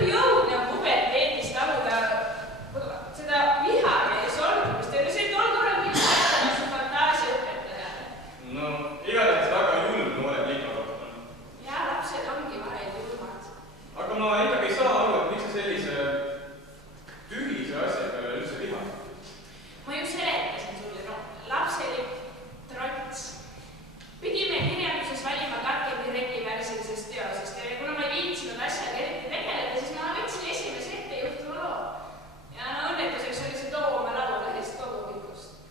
lõppjõud nagu puberteedis taluda seda viha ja solvumist. See ei tol korral küll su fantaasia õpetajale. No, igatahes väga julm noore pika kohta. Ja lapsed ongi vahel julmad. Aga ma ikkagi ei saa aru, et miks sa sellise tühise asjaga üldse vihad. Ma ju seletasin sulle, lapselik trots. Pidime kirjanduses valima tarkemini regiväärsilisest teosest ja kuna ma ei viitsinud asjaga eriti tegeleda, siis ma võtsin esimese ette juhtuva loo. Ja õnnetuseks oli see Tooma laulahest kogukikust.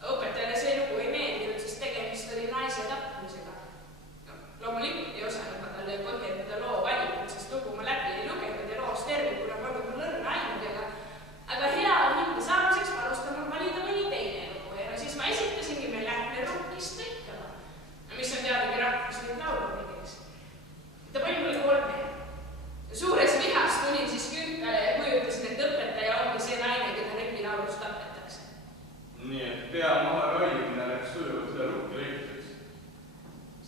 Õpetajale see lugu ei meeldinud, sest tegemist oli naise tapmisega. Loomulikult ei osanud ma talle põhjendada loo valikut, sest lugu ma läbi ei lugenud ja loos tervikuna polnud mul õrna ainugi, aga hea hinde saamiseks palustan mul valida mõni teine lugu ja siis ma esitasingi meil Lähme rukkist lõikama, mis on teadagi rahvuslik laulumikees. Ta pani mulle 3. Suures vihas tulin siis künkale ja kujutasin, et õpetaja ongi see naine, keda regilaulus tapetakse. Nii et pea maha raiumine läks sujuvalt üle rukki lõikuseks.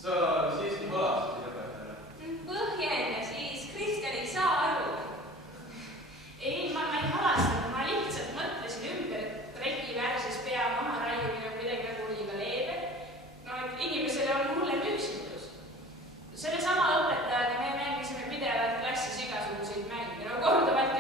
Sa siiski halastasid õpetajale. Põhjenda siis, Kristjan ei saa aru. Ei, ma ei halastanud, ma lihtsalt mõtlesin ümber, et regiväärses pea maha raiumine on midagi nagu liiga leebe. No, et inimesele on hullem üksintus. Selle sama õpetajaga me mängisime pidevalt klassis igasuguseid mänge. No korduvalt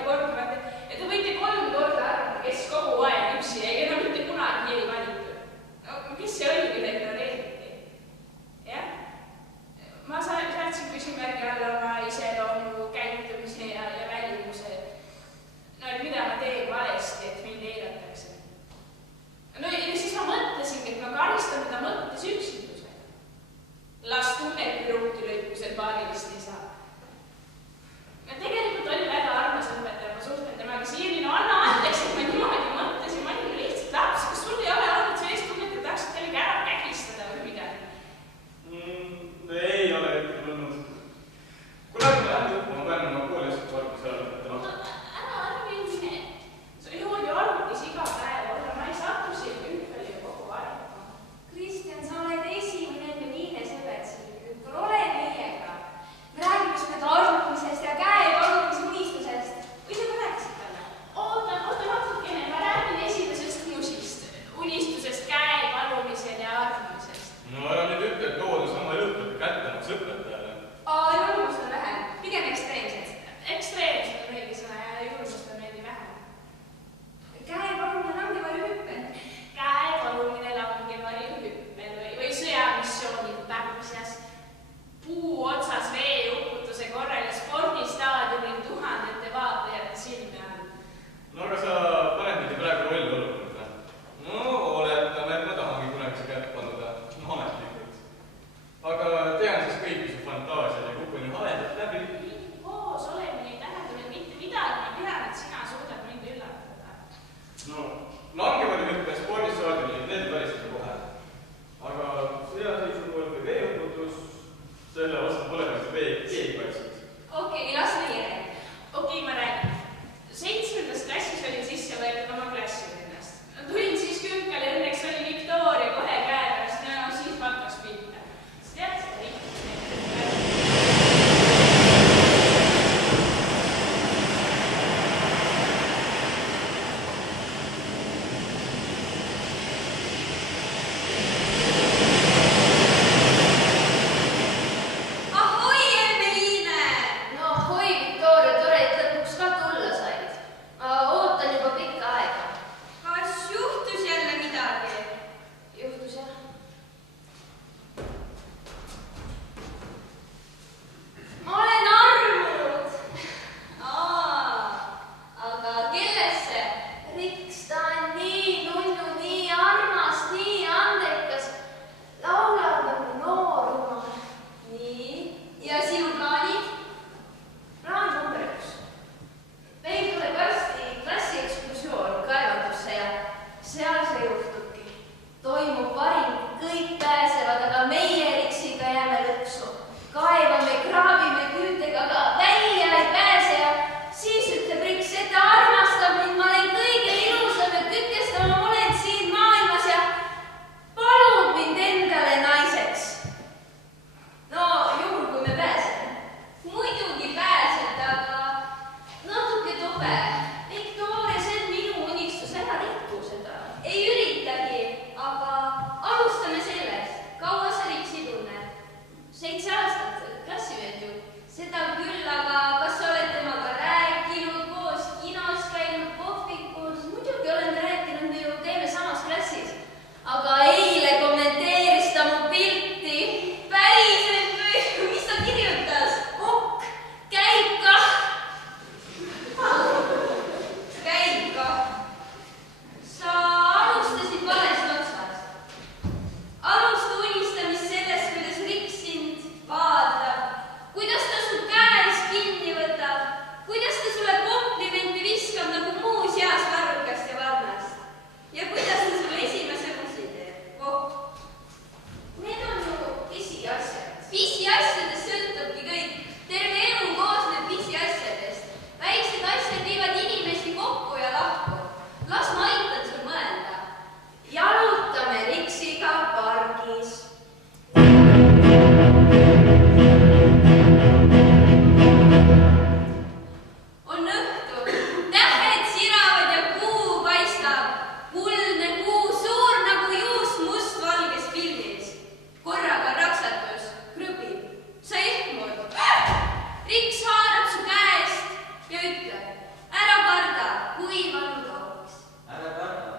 kui vanud auks. Ära karda,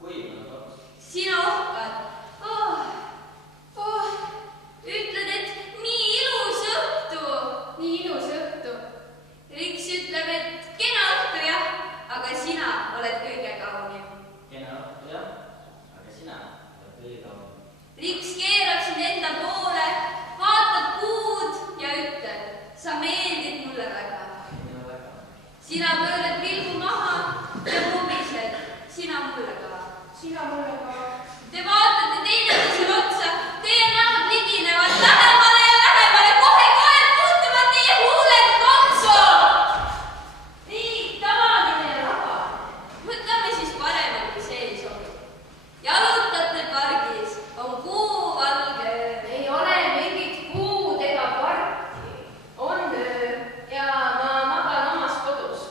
kui vanud auks. Sina ohkad. Ütled, et nii ilus õhtu. Nii ilus õhtu. Riks ütleb, et kena õhtu jah, aga sina oled kõige kaunim. Kena õhtu jah, aga sina oled kõige kaunim. Riks keerab sind enda poole, vaatab kuud ja ütleb, sa meeldid mulle väga. Minu väga. Sina pöörad pilgu maha ja mumised, sina mulle ka. Sina mulle ka. Te vaatate teineteisele otsa, teie näod liginevad lähemale ja lähemale, kohe muutuvad teie huuled kontsu. Nii tavaline ja vaba. Võtame siis paremalt, kui see ei sobi. Jalutate pargis, on kuu valge. Ei ole mingit kuud ega parki. On öö ja ma magan omas kodus.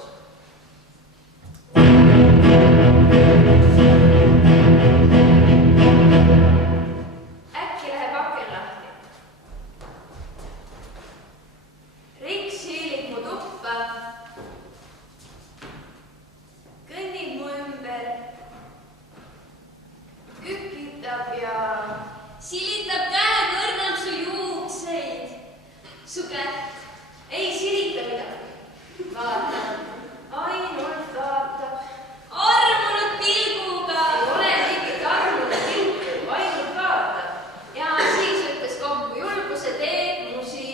Äkki läheb aken lahti. Riks hiilib mu tuppa, kõnnib mu ümber, kükitab ja Silitab käega õrnalt su juukseid. su kätt. Ei silita midagi. Vaatab, ainult vaatab. Armunud pilguga. Ei ole mingit armunud pilku, ainult vaatab. Ja siis ütles kokku julguse teed musi.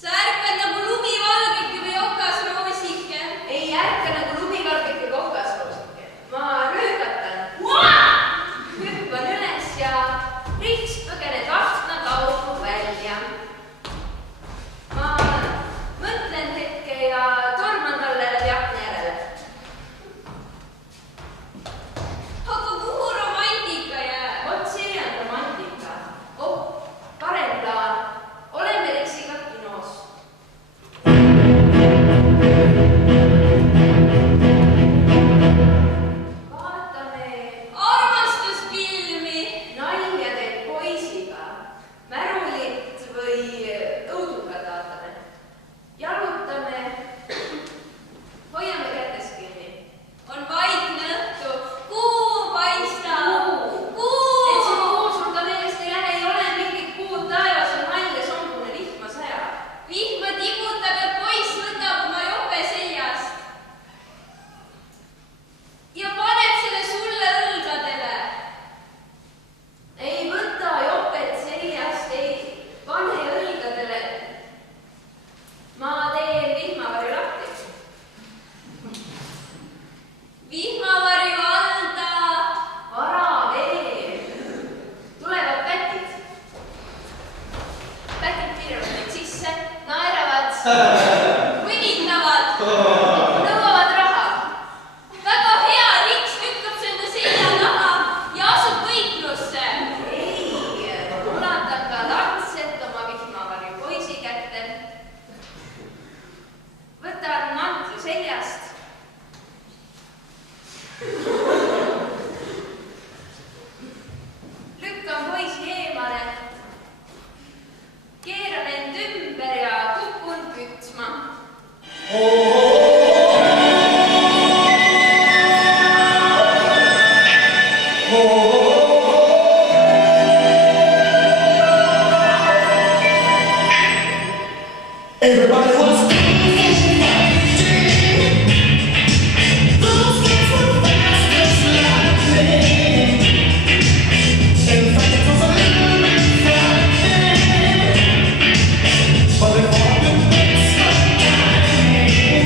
Sa ärkad nagu lumivalgeke või okasroosike. Ei ärka nagu lumivalgeke kokasroosike. Ma röögatan. Hüppan üles ja Riks põgeneb akna kaudu välja. Ma mõtlen hetke ja torman talle läbi akna järele. Aga kuhu romantika jääb? Vot see on romantika. Oh, parem plaan. Oleme Riksiga kinos. Vaatame Armastusfilmi. nalja teeb poisiga. Märulit või õudukat vaatame. Jalutame. Hoiame kätes kinni. On vaikne õhtu. Kuu paistab. Et see Kuu. kuu sul ka meelest ei lähe, ei ole mingit kuud taevas on hall ja sombune vihma sajab. Vihma tiputab ja poiss võtab oma jope seljast. Ja paneb selle sulle õlgadele. Ei võta jopet seljast, ei pane õlgadele. Ma teen vihmavarju lahti. Vihmavarju alda. Vara veel. Tulevad pätid. Pätid piiravad meid sisse, naeravad, Mõnitavad. nõuavad raha. Väga hea, Riks lükkab su enda selja taha ja asub võitlusse. Ei, ulatab ka lankselt oma vihmavarju poisi kätte. Võtan mantli seljast. Lükkan poisi eemale. Keeran end ümber ja kukun kütma. Everybody wants to those kids were fast as lightning. In fact, it was a little bit frightening, but it all been waste of time.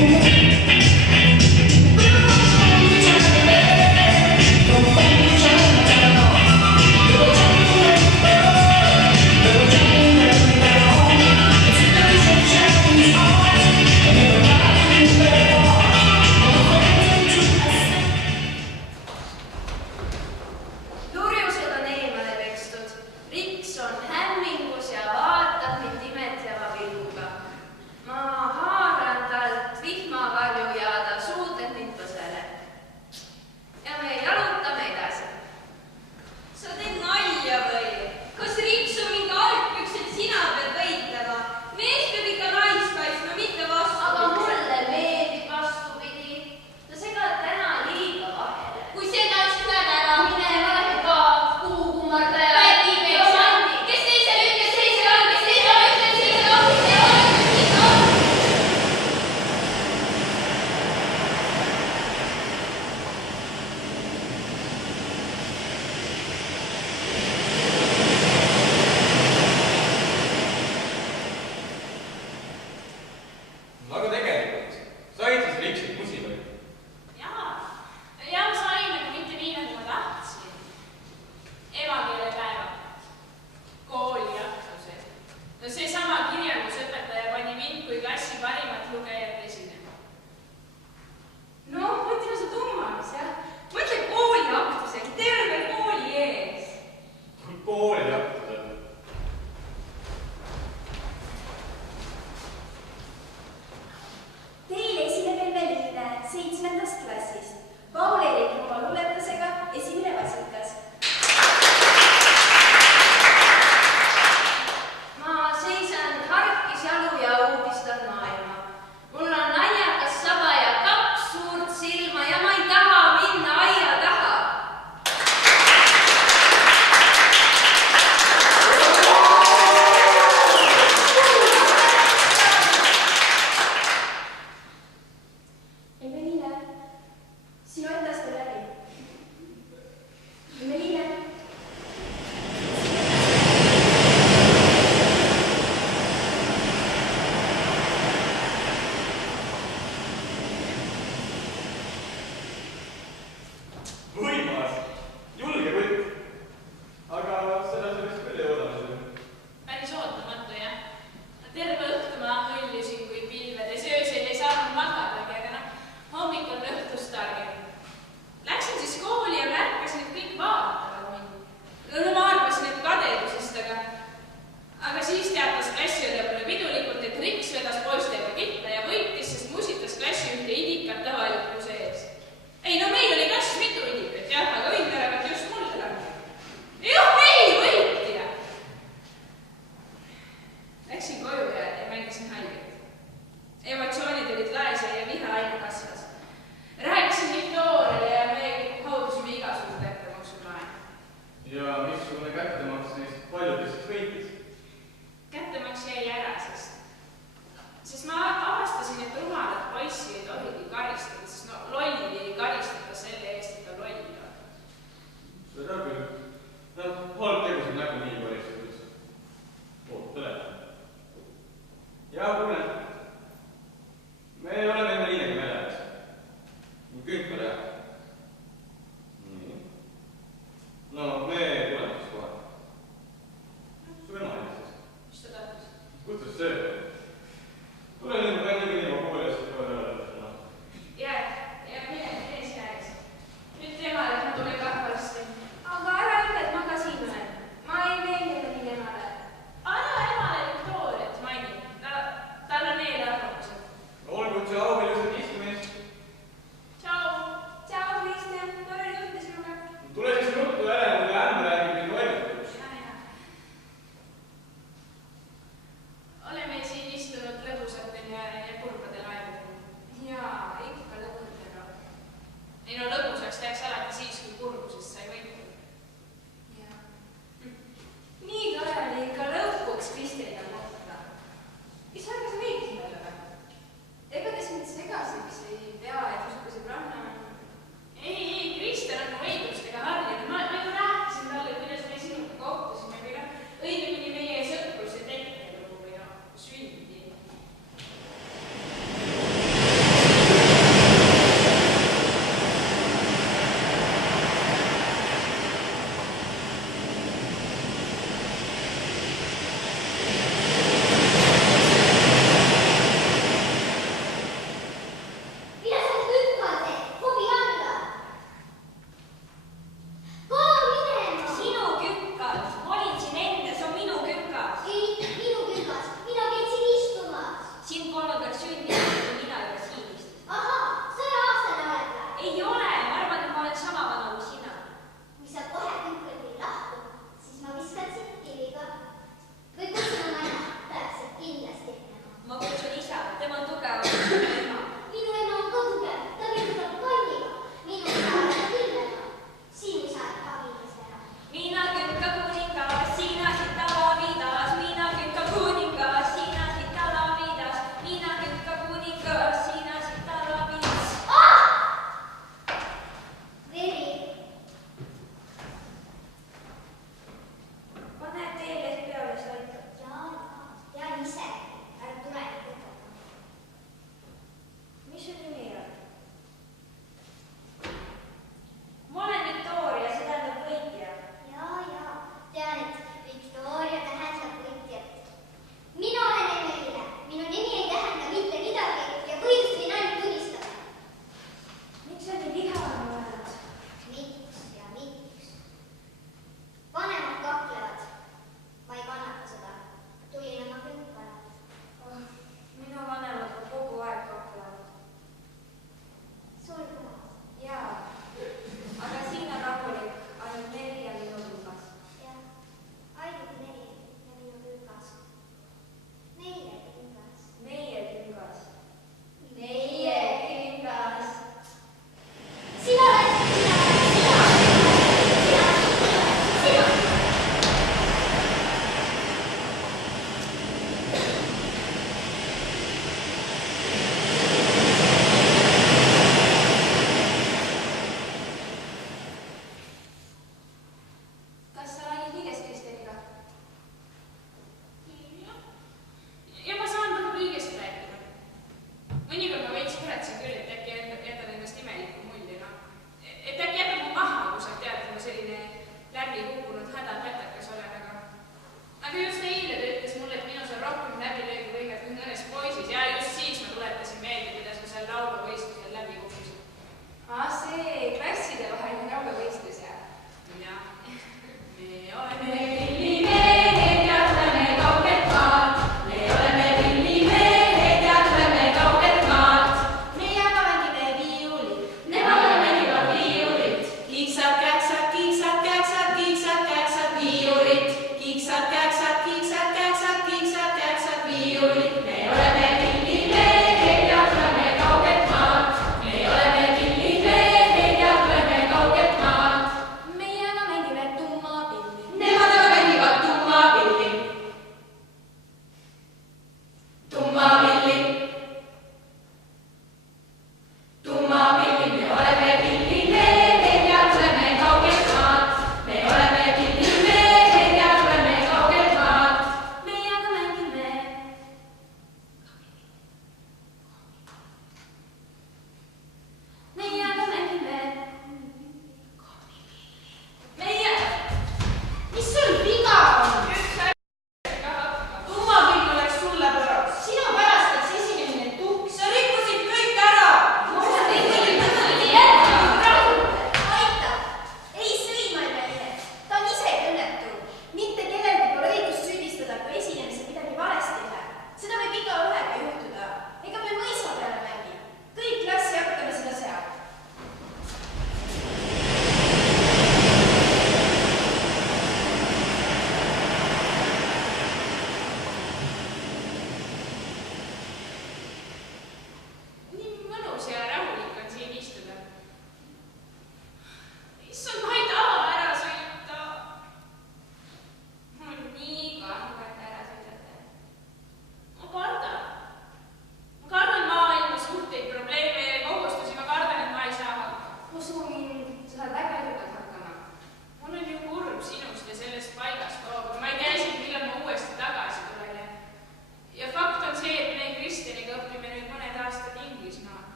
poissi ei tohigi karistada, sest no lolli ei karistata selle eest, et ta loll on. Seda küll.